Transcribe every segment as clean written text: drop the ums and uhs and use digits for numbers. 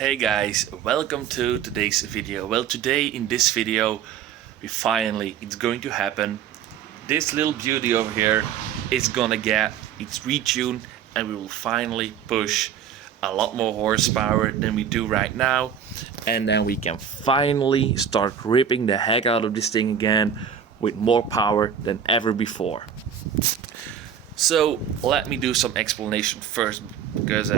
Hey guys, welcome to today's video. Well, today in this video it's going to happen. This little beauty over here is gonna get its retune, and we will finally push a lot more horsepower than we do right now, and then we can finally start ripping the heck out of this thing again with more power than ever before. So let me do some explanation first, because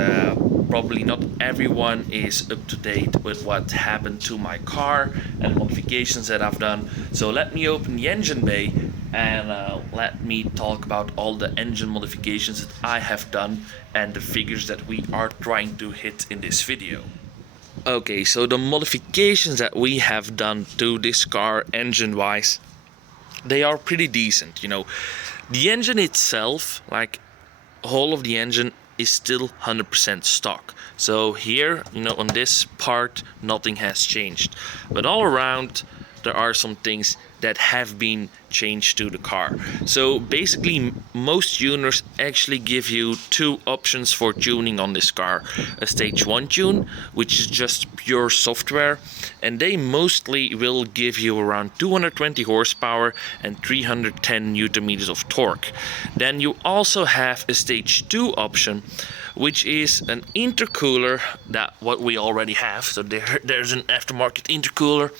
probably not everyone is up to date with what happened to my car and modifications that I've done. So let me open the engine bay and let me talk about all the engine modifications that I have done and the figures that we are trying to hit in this video. Okay, so the modifications that we have done to this car engine wise, they are pretty decent. The engine itself, like whole of the engine, is still 100% stock. So here, on this part, nothing has changed. But all around, there are some things that have been changed to the car. So basically, most tuners actually give you two options for tuning on this car. A stage 1 tune, which is just pure software, and they mostly will give you around 220 horsepower and 310 newton meters of torque. Then you also have a stage 2 option, which is an intercooler, that what we already have. So there's an aftermarket intercooler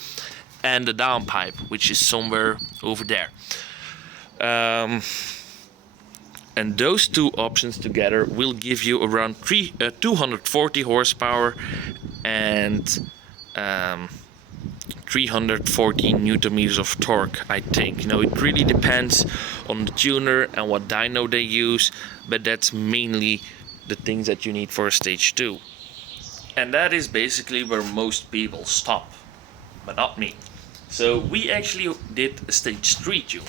and the downpipe, which is somewhere over there. And those two options together will give you around 240 horsepower and 314 newton meters of torque, I think. It really depends on the tuner and what dyno they use, but that's mainly the things that you need for a stage 2. And that is basically where most people stop, but not me. So we actually did a stage 3 tune.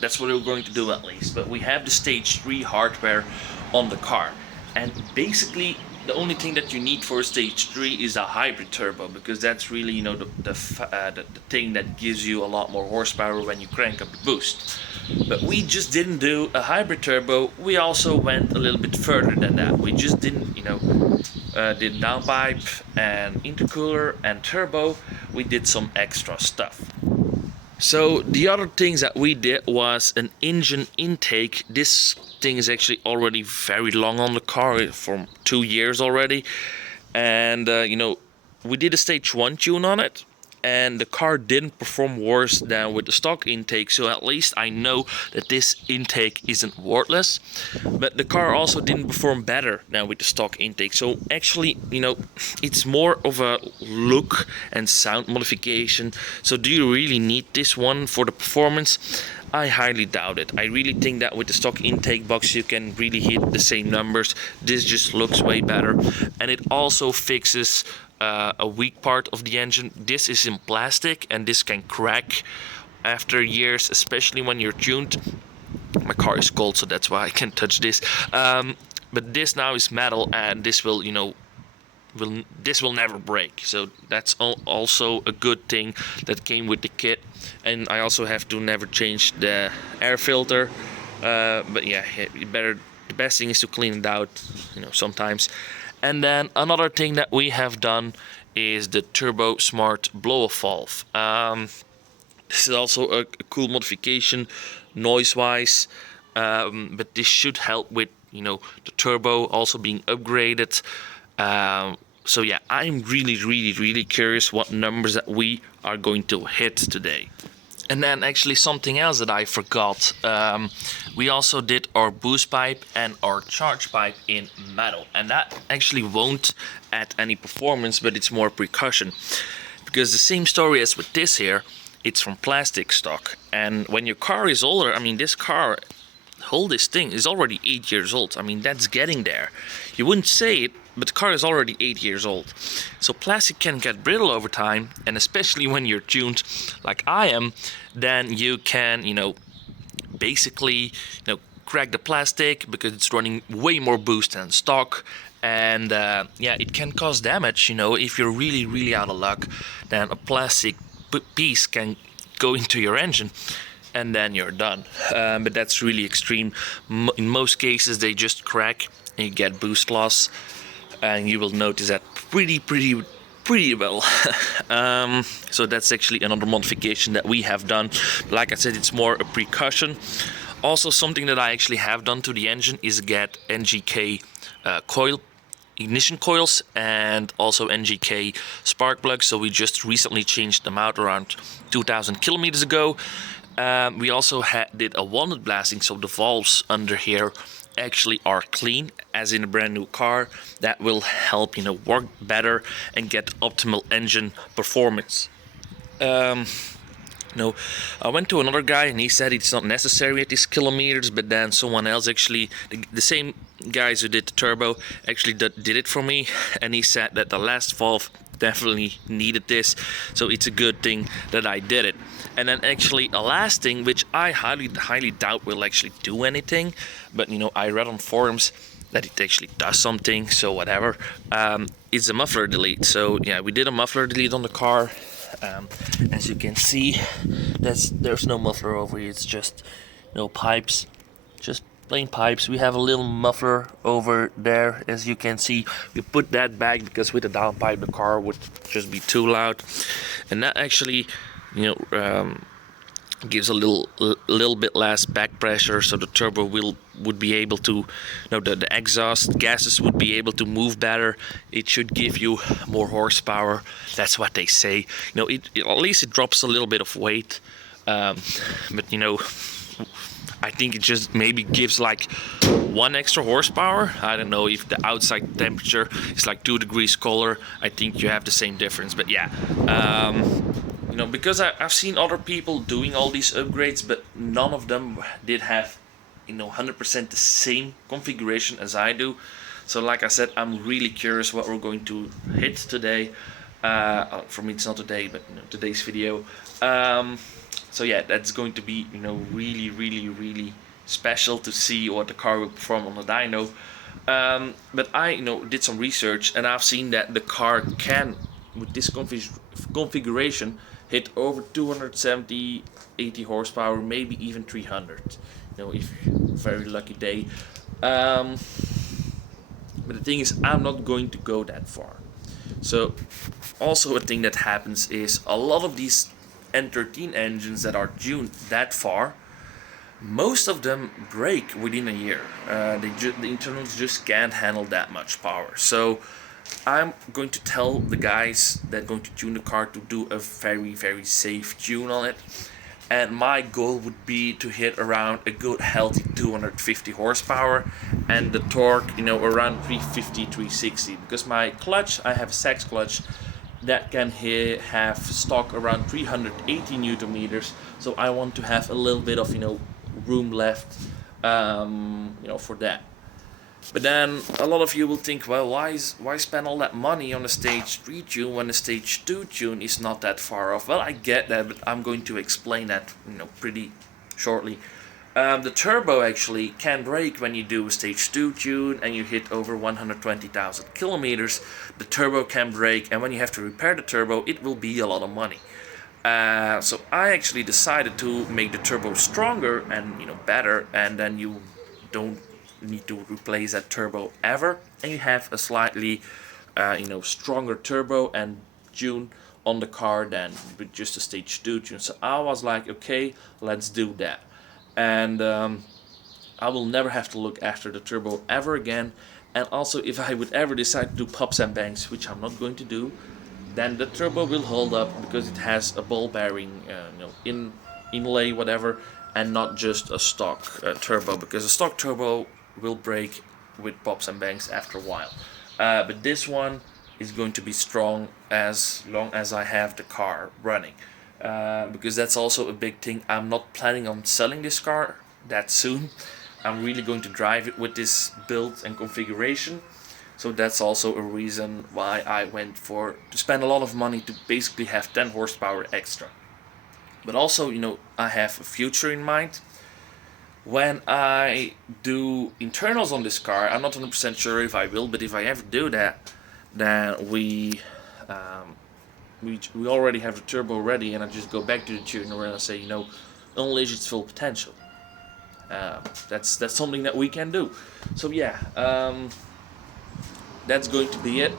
That's what we're going to do at least. But we have the stage 3 hardware on the car. And basically, the only thing that you need for a stage 3 is a hybrid turbo, because that's really, the thing that gives you a lot more horsepower when you crank up the boost. But we just didn't do a hybrid turbo. We also went a little bit further than that. We just didn't, did downpipe and intercooler and turbo. We did some extra stuff. So the other things that we did was an engine intake. This thing is actually already very long on the car, from 2 years already. And we did a stage 1 tune on it, and the car didn't perform worse than with the stock intake. So at least I know that this intake isn't worthless. But the car also didn't perform better than with the stock intake. So actually, it's more of a look and sound modification. So do you really need this one for the performance? I highly doubt it. I really think that with the stock intake box you can really hit the same numbers. This just looks way better, and it also fixes a weak part of the engine. This is in plastic, and this can crack after years, especially when you're tuned. My car is cold, so that's why I can't touch this. But this now is metal, and this will, this will never break. So that's also a good thing that came with the kit. And I also have to never change the air filter. But yeah, the best thing is to clean it out, sometimes. And then another thing that we have done is the Turbo Smart blow-off valve. This is also a cool modification, noise-wise, but this should help with, the turbo also being upgraded. So yeah, I'm really curious what numbers that we are going to hit today. And then actually something else that I forgot. We also did our boost pipe and our charge pipe in metal. And that actually won't add any performance, but it's more precaution. Because the same story as with this here, it's from plastic stock. And when your car is older, this car, this thing is already 8 years old. That's getting there. You wouldn't say it, but the car is already 8 years old. So plastic can get brittle over time, and especially when you're tuned like I am, then you can, basically, crack the plastic because it's running way more boost than stock. And yeah, it can cause damage, if you're really out of luck, then a plastic piece can go into your engine, and then you're done. But that's really extreme. In most cases, they just crack and you get boost loss. And you will notice that pretty well. So that's actually another modification that we have done. Like I said, it's more a precaution. Also, something that I actually have done to the engine is get NGK ignition coils and also NGK spark plugs. So we just recently changed them out around 2,000 kilometers ago. We also did a walnut blasting, so the valves under here actually are clean as in a brand new car. That will help, you know, work better and get optimal engine performance. No, I went to another guy and he said it's not necessary at these kilometers, but then someone else actually, the same guys who did the turbo actually did it for me, and he said that the last valve definitely needed this, so it's a good thing that I did it. And then actually a last thing, which I highly doubt will actually do anything, but you know, I read on forums that it actually does something, so whatever. It's a muffler delete. So yeah, we did a muffler delete on the car. As you can see, there's no muffler over here. It's just no pipes, just plain pipes. We have a little muffler over there, as you can see. We put that back because with the downpipe the car would just be too loud, and that actually, you know, gives a little bit less back pressure, so the turbo would be able to, you know, the exhaust gases would be able to move better. It should give you more horsepower. That's what they say. You know, at least it drops a little bit of weight, but you know, I think it just maybe gives like 1 extra horsepower. I don't know if the outside temperature is like 2 degrees colder. I think you have the same difference, but yeah. You know, because I've seen other people doing all these upgrades, but none of them did have, you know, 100% the same configuration as I do. So like I said, I'm really curious what we're going to hit today. For me it's not today, but you know, today's video. So yeah, that's going to be, you know, really special to see what the car will perform on the dyno. But I, you know, did some research and I've seen that the car can, with this configuration, hit over 270, 80 horsepower, maybe even 300. You know, if very lucky day. But the thing is, I'm not going to go that far. So, also a thing that happens is a lot of these N13 engines that are tuned that far, most of them break within a year. The internals just can't handle that much power. So I'm going to tell the guys that are going to tune the car to do a very safe tune on it. And my goal would be to hit around a good healthy 250 horsepower and the torque, you know, around 350, 360. Because my clutch, I have a Sachs clutch that can have stock around 380 Newton meters. So I want to have a little bit of, you know, room left, you know, for that. But then a lot of you will think, well, why spend all that money on a stage 3 tune when the stage 2 tune is not that far off? Well, I get that, but I'm going to explain that, you know, pretty shortly. The turbo actually can break when you do a stage 2 tune and you hit over 120,000 kilometers. The turbo can break, and when you have to repair the turbo, it will be a lot of money. So I actually decided to make the turbo stronger and, you know, better, and then you don't need to replace that turbo ever, and you have a slightly you know, stronger turbo and tune on the car than with just a stage 2 tune. So I was like, okay, let's do that. And I will never have to look after the turbo ever again. And also, if I would ever decide to do pops and bangs, which I'm not going to do, then the turbo will hold up because it has a ball bearing, you know, inlay, whatever, and not just a stock turbo, because a stock turbo will break with pops and bangs after a while. But this one is going to be strong as long as I have the car running, because that's also a big thing. I'm not planning on selling this car that soon. I'm really going to drive it with this build and configuration. So that's also a reason why I went to spend a lot of money to basically have 10 horsepower extra. But also, you know, I have a future in mind. When I do internals on this car, I'm not 100% sure if I will, but if I ever do that, then we already have the turbo ready, and I just go back to the tuner and I say, you know, unleash its full potential. That's something that we can do. So yeah, that's going to be it.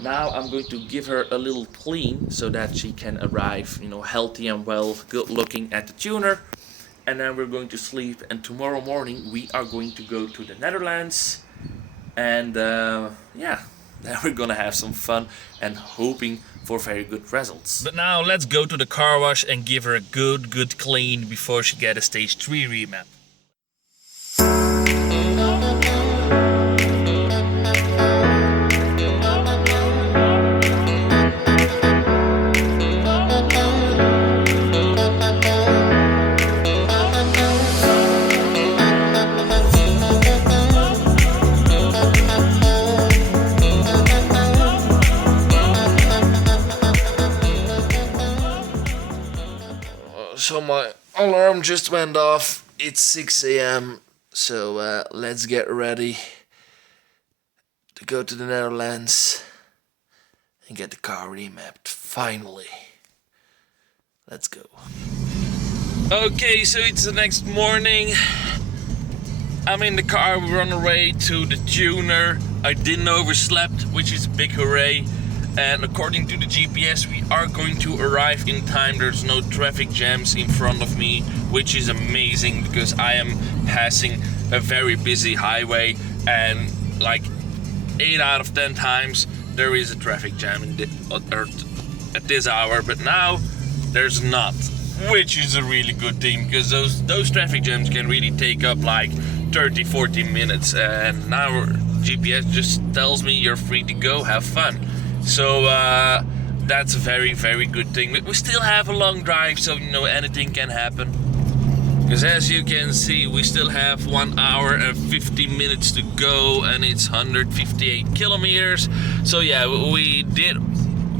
Now I'm going to give her a little clean so that she can arrive, you know, healthy and well, good looking at the tuner. And then we're going to sleep, and tomorrow morning we are going to go to the Netherlands, and yeah, then we're gonna have some fun and hoping for very good results. But now let's go to the car wash and give her a good clean before she get a stage 3 remap. So my alarm just went off. It's 6 a.m. So let's get ready to go to the Netherlands and get the car remapped. Finally. Let's go. Okay, so it's the next morning. I'm in the car. We're on the way to the tuner. I didn't overslept, which is a big hooray. And according to the GPS, we are going to arrive in time. There's no traffic jams in front of me, which is amazing because I am passing a very busy highway, and like 8 out of 10 times there is a traffic jam at this hour, but now there's not, which is a really good thing because those traffic jams can really take up like 30-40 minutes, and now GPS just tells me you're free to go, have fun. So that's a very good thing. But we still have a long drive, so you know anything can happen. Because as you can see, we still have 1 hour and 50 minutes to go, and it's 158 kilometers. So yeah, we did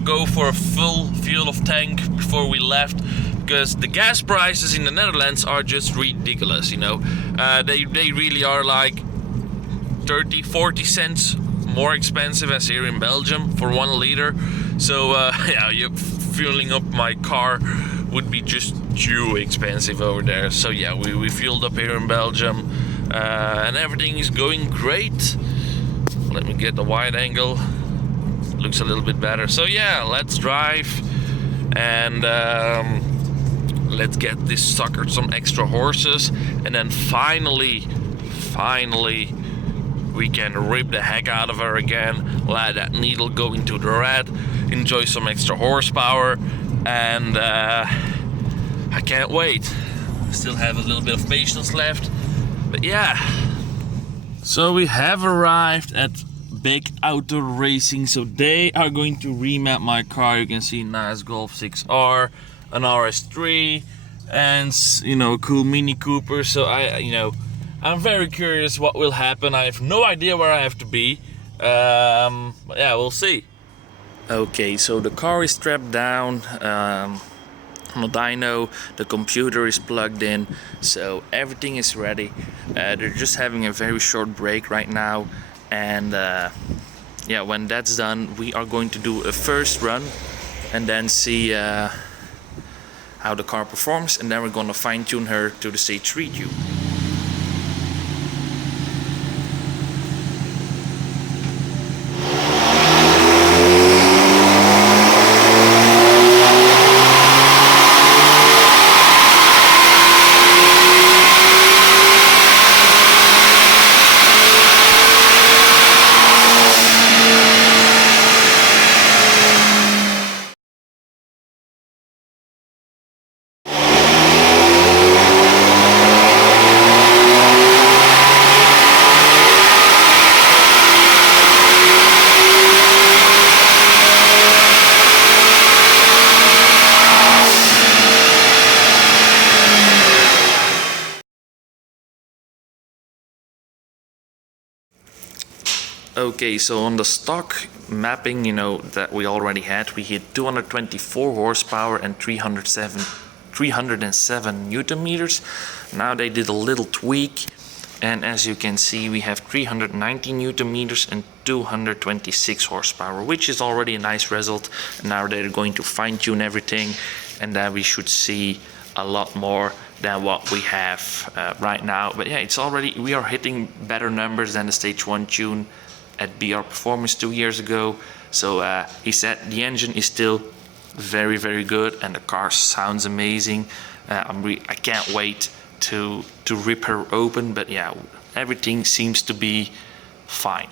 go for a full fuel of tank before we left, because the gas prices in the Netherlands are just ridiculous. You know, they really are like 30-40 cents more expensive as here in Belgium for 1 liter. So yeah, fueling up my car would be just too expensive over there. So yeah, we fueled up here in Belgium, and everything is going great. Let me get the wide angle. Looks a little bit better. So yeah, let's drive and let's get this sucker some extra horses, and then finally we can rip the heck out of her again, let that needle go into the red, enjoy some extra horsepower, and I can't wait. Still have a little bit of patience left, but yeah. So we have arrived at Big Auto Racing. So they are going to remap my car. You can see nice Golf 6R, an RS3, and you know, a cool Mini Cooper. So I'm very curious what will happen. I have no idea where I have to be. But yeah, we'll see. Okay, so the car is strapped down on the dyno. The computer is plugged in, so everything is ready. They're just having a very short break right now, and yeah, when that's done, we are going to do a first run and then see how the car performs, and then we're going to fine-tune her to the stage 3 tune. Okay, so on the stock mapping, you know, that we already had, we hit 224 horsepower and 307 newton meters. Now they did a little tweak, and as you can see, we have 390 newton meters and 226 horsepower, which is already a nice result. Now they're going to fine-tune everything, and then we should see a lot more than what we have right now. But yeah, it's already, we are hitting better numbers than the stage 1 tune at BR Performance 2 years ago. So he said the engine is still very, very good, and the car sounds amazing. I can't wait to rip her open, but yeah, everything seems to be fine.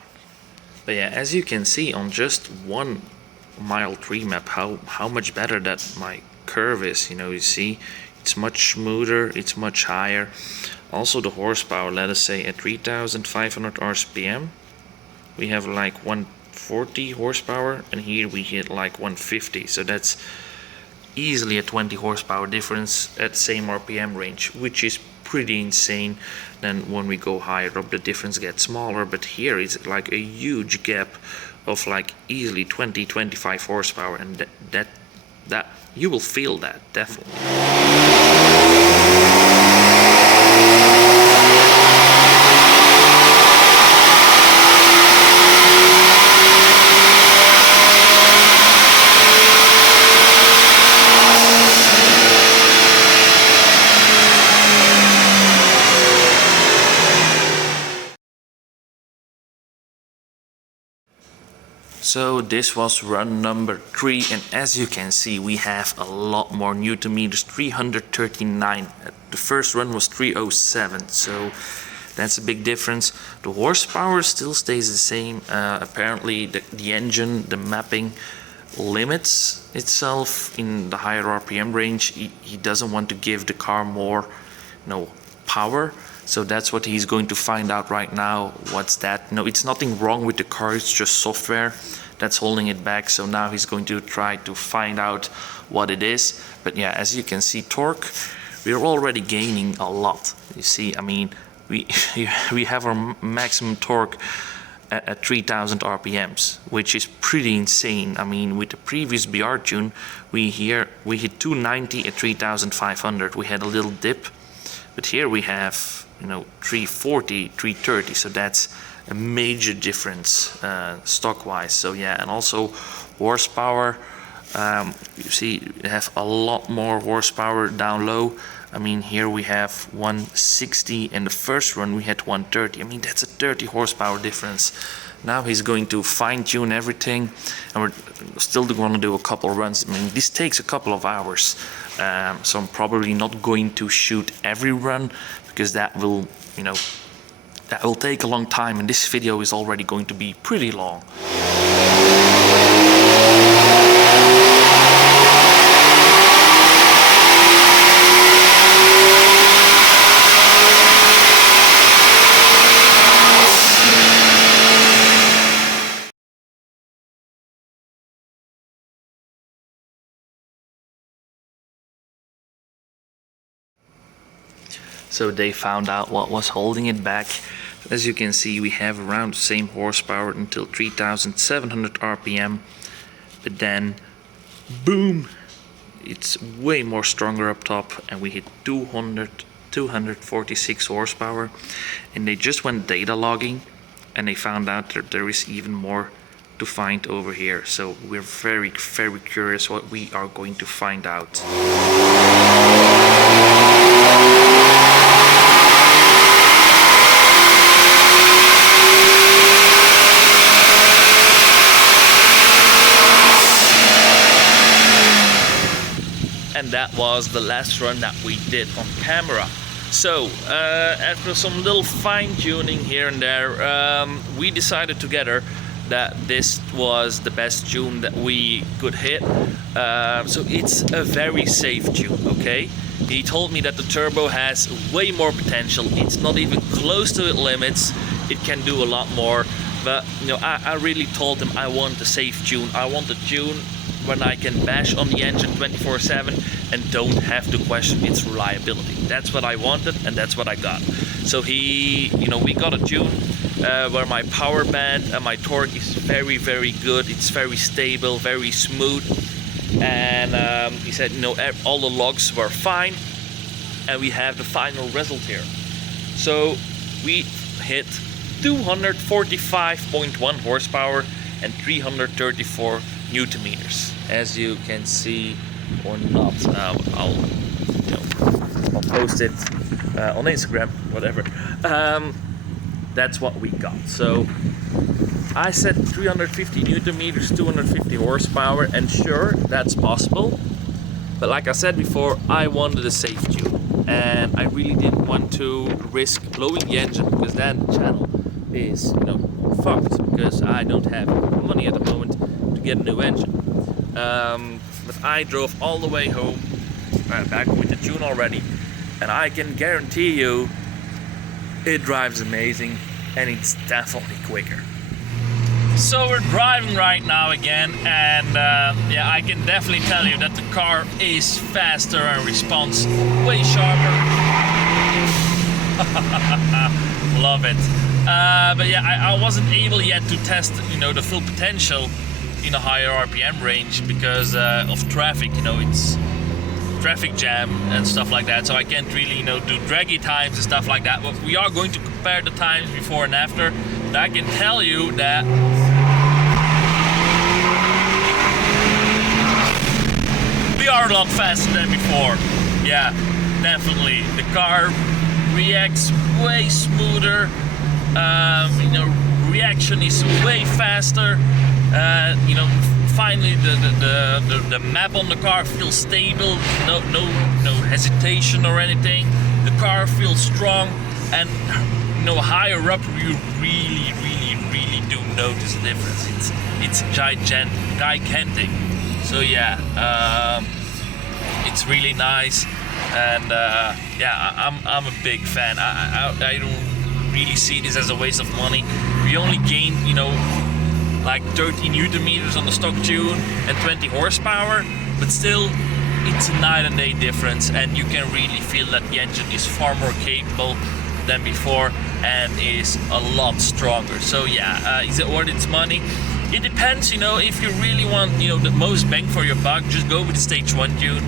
But yeah, as you can see on just 1 mile tree map, how much better that my curve is. You know, you see it's much smoother, it's much higher. Also the horsepower, let us say at 3,500 RPM we have like 140 horsepower, and here we hit like 150, so that's easily a 20 horsepower difference at same RPM range, which is pretty insane. Then when we go higher up the difference gets smaller, but here is like a huge gap of like easily 20-25 horsepower, and that you will feel that definitely. So this was run number 3, and as you can see we have a lot more Newton meters, 339. The first run was 307, so that's a big difference. The horsepower still stays the same. Apparently the engine, the mapping limits itself in the higher RPM range. He doesn't want to give the car more power. So that's what he's going to find out right now. What's that? No, it's nothing wrong with the car, it's just software that's holding it back. So now he's going to try to find out what it is. But yeah, as you can see, torque, we're already gaining a lot. You see, I mean, we have our maximum torque at 3,000 RPMs, which is pretty insane. I mean, with the previous BR tune, we hit 290 at 3,500. We had a little dip, but here we have 340, 330, so that's a major difference stock wise. So yeah, and also horsepower, you see we have a lot more horsepower down low. I mean, here we have 160, and the first run we had 130. I mean, that's a 30 horsepower difference. Now he's going to fine-tune everything, and we're still going to do a couple of runs. I mean, this takes a couple of hours, so I'm probably not going to shoot every run, because that will take a long time, and this video is already going to be pretty long. So they found out what was holding it back. As you can see, we have around the same horsepower until 3,700 RPM, but then boom, it's way more stronger up top, and we hit 246 horsepower. And they just went data logging, and they found out that there is even more to find over here. So we're very, very curious what we are going to find out. And that was the last run that we did on camera. So after some little fine-tuning here and there, we decided together that this was the best tune that we could hit. So it's a very safe tune, okay? He told me that the turbo has way more potential. It's not even close to its limits. It can do a lot more. But I really told him I want a safe tune. I want a tune when I can bash on the engine 24/7 and don't have to question its reliability. That's what I wanted, and that's what I got. So we got a tune where my power band and my torque is very, very good. It's very stable, very smooth, and he said all the logs were fine, and we have the final result here. So we hit 245.1 horsepower and 334 Newton meters. As you can see, or not, I'll post it on Instagram, whatever. That's what we got. So I said 350 newton meters, 250 horsepower, and sure, that's possible. But like I said before, I wanted a safe tune, and I really didn't want to risk blowing the engine, because then the channel is, fucked, because I don't have money at the moment to get a new engine. But I drove all the way home, back with the tune already, and I can guarantee you it drives amazing, and it's definitely quicker. So we're driving right now again, and yeah, I can definitely tell you that the car is faster and responds way sharper. Love it. But yeah, I wasn't able yet to test, the full potential in a higher RPM range because of traffic. It's traffic jam and stuff like that, so I can't really, do draggy times and stuff like that. But we are going to compare the times before and after. And I can tell you that we are a lot faster than before. Yeah, definitely. The car reacts way smoother. Reaction is way faster. Finally the map on the car feels stable. No hesitation or anything. The car feels strong, and higher up you really do notice the difference. It's gigantic. So yeah, it's really nice, and yeah, I'm a big fan. I don't really see this as a waste of money. We only gained, like 30 newton meters on the stock tune and 20 horsepower, but still, it's a night and day difference, and you can really feel that the engine is far more capable than before and is a lot stronger. So yeah, is it worth its money? It depends, if you really want, the most bang for your buck, just go with the stage 1 tune.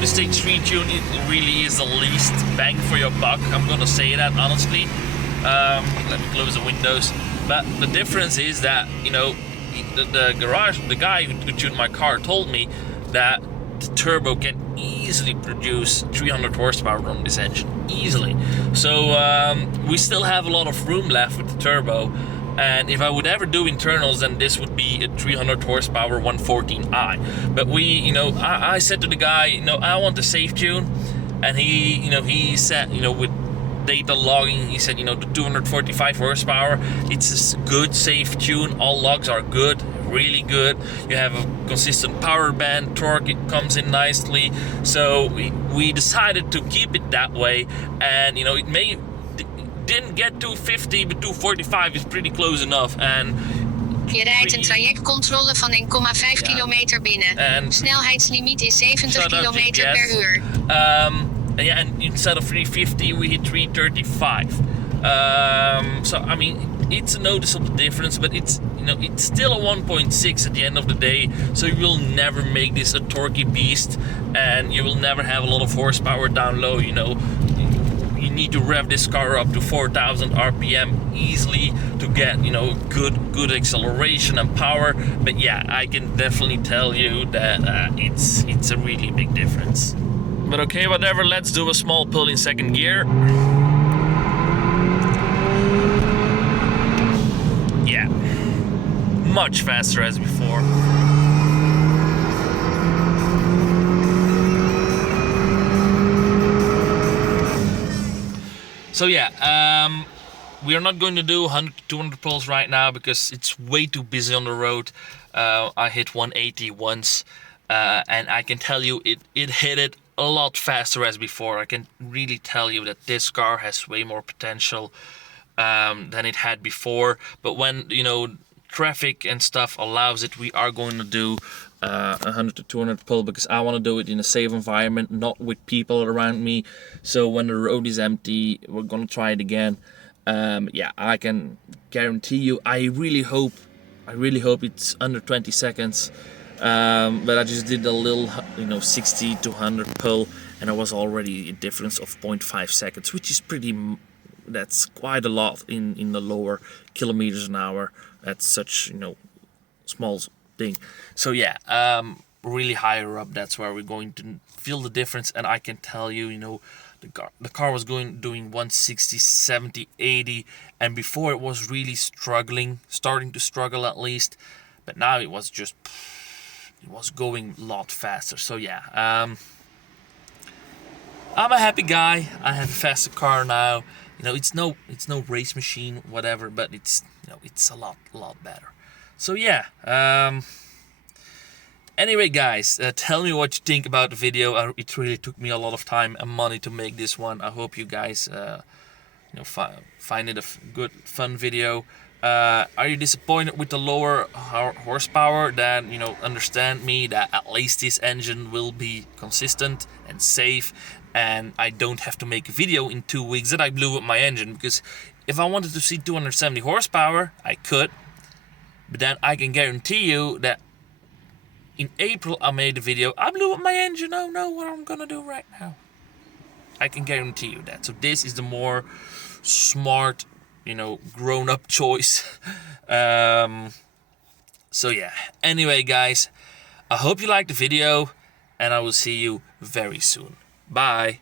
The stage 3 tune, it really is the least bang for your buck. I'm gonna say that honestly. Let me close the windows. But the difference is that, the guy who tuned my car told me that the turbo can easily produce 300 horsepower on this engine, easily. So we still have a lot of room left with the turbo, and if I would ever do internals, then this would be a 300 horsepower 114i. But I said to the guy, I want a safe tune, and he said, with data logging, he said, the 245 horsepower, it's a good safe tune. All logs are good, really good. You have a consistent power band, torque, it comes in nicely. So we decided to keep it that way, and it didn't get 250, but 245 is pretty close enough. And je rijdt een trajectcontrole van 1,5 kilometer binnen. Snelheidslimiet is 70 kilometer per uur. Yeah, and instead of 350, we hit 335. So I mean, it's a noticeable difference, but it's it's still a 1.6 at the end of the day. So you will never make this a torquey beast, and you will never have a lot of horsepower down low. You need to rev this car up to 4,000 RPM easily to get good acceleration and power. But yeah, I can definitely tell you that it's a really big difference. But okay, whatever, let's do a small pull in second gear. Yeah, much faster as before. So yeah, we are not going to do 100 to 200 pulls right now because it's way too busy on the road. I hit 180 once, and I can tell you it hit it a lot faster as before. I can really tell you that this car has way more potential than it had before. But when traffic and stuff allows it, we are going to do 100 to 200 pull, because I want to do it in a safe environment, not with people around me. So when the road is empty, we're gonna try it again. Yeah, I can guarantee you, I really hope it's under 20 seconds. But I just did a little 60 to 100 pull, and it was already a difference of 0.5 seconds, which is that's quite a lot in the lower kilometers an hour. That's such small thing. So yeah, really higher up, that's where we're going to feel the difference. And I can tell you, the car was doing 160, 70, 80, and before it was really starting to struggle at least, but now it was going a lot faster. So yeah, I'm a happy guy. I have a faster car now. It's no race machine, whatever, but it's it's a lot better. So yeah. Anyway, guys, tell me what you think about the video. It really took me a lot of time and money to make this one. I hope you guys, find it a good, fun video. Are you disappointed with the lower horsepower? Then understand me that at least this engine will be consistent and safe, and I don't have to make a video in 2 weeks that I blew up my engine. Because if I wanted to see 270 horsepower, I could, but then I can guarantee you that in April I made a video, I blew up my engine, oh no, what I'm gonna do right now. I can guarantee you that. So this is the more smart, grown-up choice. So yeah, anyway guys, I hope you liked the video, and I will see you very soon. Bye.